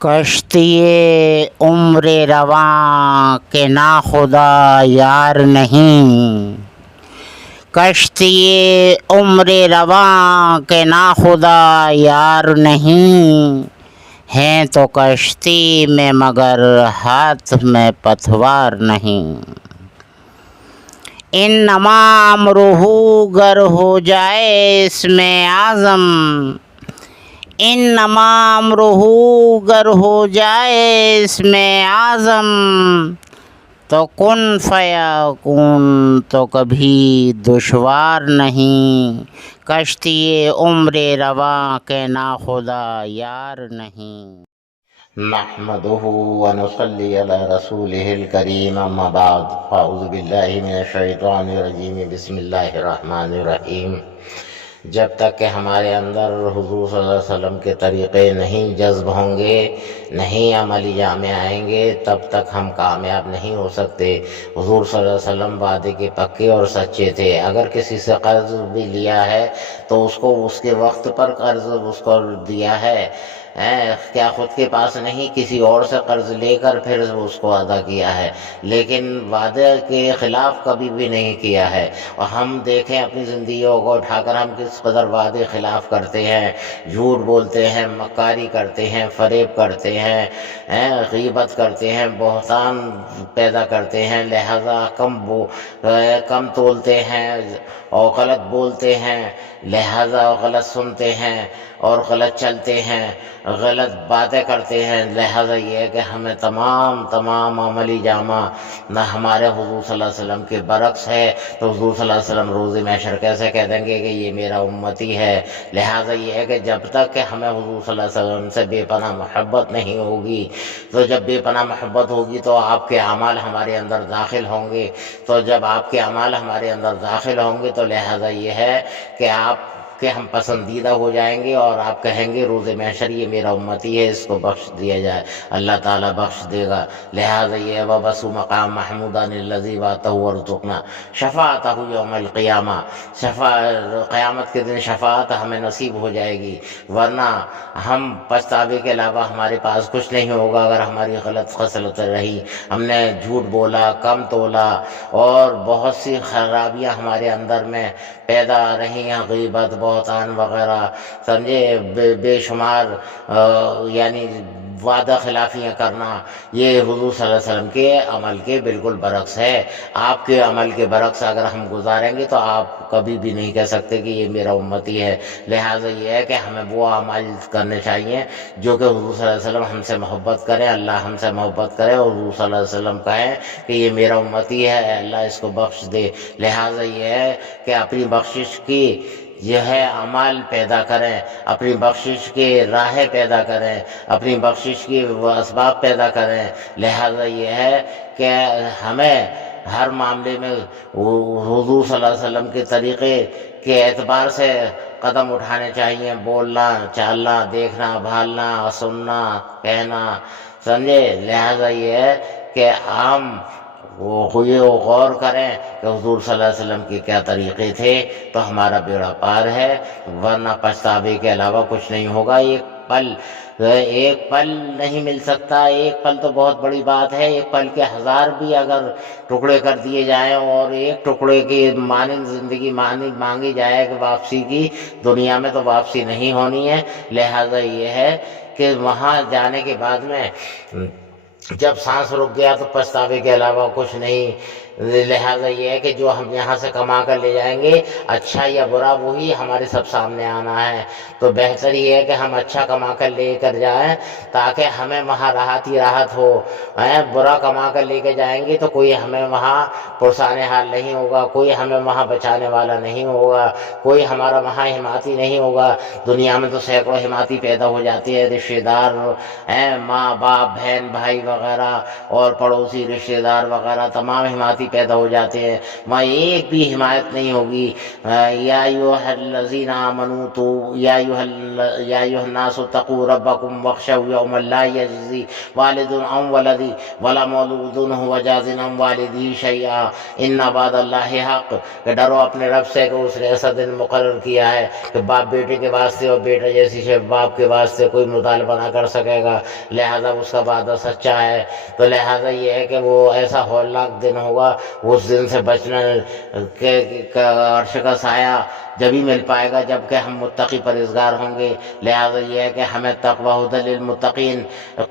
کشتی عمر رواں کے ناخدا یار نہیں، کشتی عمر رواں کے ناخدا یار نہیں، ہیں تو کشتی میں مگر ہاتھ میں پتوار نہیں۔ انما امرہ گر ہو جائے اس میں اعظم، انما امرہ گر ہو جائے اس میں اعظم، تو کن فیکون تو کبھی دشوار نہیں، کشتی عمر رواں کے ناخدا یار نہیں۔ نحمده ونصلي على رسوله الكريم اما بعد فاعوذ باللہ من الشیطان الرجیم بسم اللہ الرحمن الرحیم۔ جب تک کہ ہمارے اندر حضور صلی اللہ علیہ وسلم کے طریقے نہیں جذب ہوں گے، نہیں عملی جامے آئیں گے، تب تک ہم کامیاب نہیں ہو سکتے۔ حضور صلی اللہ علیہ وسلم وعدے کے پکے اور سچے تھے۔ اگر کسی سے قرض بھی لیا ہے تو اس کو اس کے وقت پر قرض اس کو دیا ہے، کیا خود کے پاس نہیں، کسی اور سے قرض لے کر پھر اس کو ادا کیا ہے، لیکن وعدے کے خلاف کبھی بھی نہیں کیا ہے۔ اور ہم دیکھیں اپنی زندگیوں کو اٹھا کر ہم کس قدر وعدے خلاف کرتے ہیں، جھوٹ بولتے ہیں، مکاری کرتے ہیں، فریب کرتے ہیں، غیبت کرتے ہیں، بہتان پیدا کرتے ہیں، لہذا کم تولتے ہیں اور غلط بولتے ہیں، لہذا غلط سنتے ہیں اور غلط چلتے ہیں، غلط باتیں کرتے ہیں۔ لہذا یہ ہے کہ ہمیں تمام عملی جامہ نہ ہمارے حضور صلی اللہ علیہ وسلم کے برعکس ہے، تو حضور صلی اللہ علیہ وسلم روز محشر کیسے کہہ دیں گے کہ یہ میرا امتی ہے۔ لہذا یہ ہے کہ جب تک کہ ہمیں حضور صلی اللہ علیہ وسلم سے بے پناہ محبت نہیں ہوگی، تو جب بے پناہ محبت ہوگی تو آپ کے اعمال ہمارے اندر داخل ہوں گے، تو جب آپ کے اعمال ہمارے اندر داخل ہوں گے تو لہذا یہ ہے کہ آپ کہ ہم پسندیدہ ہو جائیں گے اور آپ کہیں گے روز محشر یہ میرا امتی ہے، اس کو بخش دیا جائے، اللہ تعالیٰ بخش دے گا۔ لہذا یہ وَبَسُ مقام محمودان الذی وَاتَہُ وَرْزُقْنَا شفاعتہ یوم القیامہ، قیامت کے دن شفاعت ہمیں نصیب ہو جائے گی، ورنہ ہم پچھتاوے کے علاوہ ہمارے پاس کچھ نہیں ہوگا۔ اگر ہماری غلط خصلتیں رہی، ہم نے جھوٹ بولا، کم تولا اور بہت سی خرابیاں ہمارے اندر میں پیدا رہی ہیں، غیبت، بہتان وغیرہ، سمجھے، بے شمار یعنی وعدہ خلافیاں کرنا، یہ حضور صلی اللہ علیہ وسلم کے عمل کے بالکل برعکس ہے۔ آپ کے عمل کے برعکس اگر ہم گزاریں گے تو آپ کبھی بھی نہیں کہہ سکتے کہ یہ میرا امتی ہے۔ لہٰذا یہ ہے کہ ہمیں وہ عمل کرنے چاہیے جو کہ حضور صلی اللہ علیہ وسلم ہم سے محبت کریں، اللہ ہم سے محبت کرے اور حضور صلی اللہ علیہ وسلم کہیں کہ یہ میرا امتی ہے، اللہ اس کو بخش دے۔ لہٰذا یہ ہے کہ اپنی بخشش کی یہ ہے عمل پیدا کریں، اپنی بخشش کی راہیں پیدا کریں، اپنی بخشش کی اسباب پیدا کریں۔ لہذا یہ ہے کہ ہمیں ہر معاملے میں حضور صلی اللہ علیہ وسلم کے طریقے کے اعتبار سے قدم اٹھانے چاہیے، بولنا، چالنا، دیکھنا، بھالنا، سننا، کہنا، سمجھے۔ لہذا یہ ہے کہ ہم یہ غور کریں کہ حضور صلی اللہ علیہ وسلم کے کیا طریقے تھے تو ہمارا بیڑا پار ہے، ورنہ پچھتاوے کے علاوہ کچھ نہیں ہوگا۔ ایک پل نہیں مل سکتا، ایک پل تو بہت بڑی بات ہے، ایک پل کے 1000 بھی اگر ٹکڑے کر دیے جائیں اور ایک ٹکڑے کی مانند زندگی مانگی جائے کہ واپسی کی، دنیا میں تو واپسی نہیں ہونی ہے۔ لہذا یہ ہے کہ وہاں جانے کے بعد میں جب سانس رک گیا تو پچھتاوے کے علاوہ کچھ نہیں۔ لہٰذا یہ ہے کہ جو ہم یہاں سے کما کر لے جائیں گے، اچھا یا برا، وہی ہمارے سب سامنے آنا ہے۔ تو بہتر یہ ہے کہ ہم اچھا کما کر لے کر جائیں تاکہ ہمیں وہاں راحت ہی راحت ہو۔ برا کما کر لے کے جائیں گے تو کوئی ہمیں وہاں پرسان حال نہیں ہوگا، کوئی ہمیں وہاں بچانے والا نہیں ہوگا، کوئی ہمارا وہاں حمایتی نہیں ہوگا۔ دنیا میں تو سینکڑوں حمایتی پیدا ہو جاتے ہیں، رشتہ دار، ماں باپ، بہن بھائی وغیرہ اور پڑوسی رشتہ دار وغیرہ تمام حمایتی پیدا ہو جاتے ہیں، وہاں ایک بھی حمایت نہیں ہوگی۔ یا ایھا الذین آمنوا یا ایھا ایھا الناس اتقوا ربکم واخشوا یوما لا یجزی والد عن ولدی ولا مولود هو جاز عن والدہ شیئا ان وعد اللہ حق، کہ ڈرو اپنے رب سے کہ اس نے ایسا دن مقرر کیا ہے کہ باپ بیٹے کے واسطے اور بیٹا جیسی شے باپ کے واسطے کوئی مطالبہ نہ کر سکے گا، لہذا اس کا وعدہ سچا ہے۔ تو لہذا یہ ہے کہ وہ ایسا ہولناک دن ہوگا، اس دن سے بچنا کہ عرش کا سایہ جبھی مل پائے گا جب کہ ہم متقی پرہیزگار ہوں گے۔ لہذا یہ ہے کہ ہمیں تقوی ھدی للمتقین،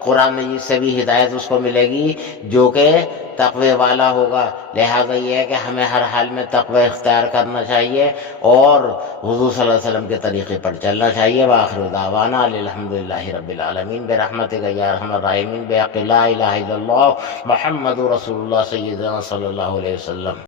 قرآن مجید سے بھی ہدایت اس کو ملے گی جو کہ تقوی والا ہوگا۔ لہذا یہ ہے کہ ہمیں ہر حال میں تقوی اختیار کرنا چاہیے اور حضور صلی اللہ علیہ وسلم کے طریقے پر چلنا چاہیے۔ وآخر دعوانا الحمدللہ رب العالمین برحمتک یا ارحم الراحمین بحق لا الہ الا اللہ محمد رسول اللہ سیدنا صلی اللہ علیہ وسلم۔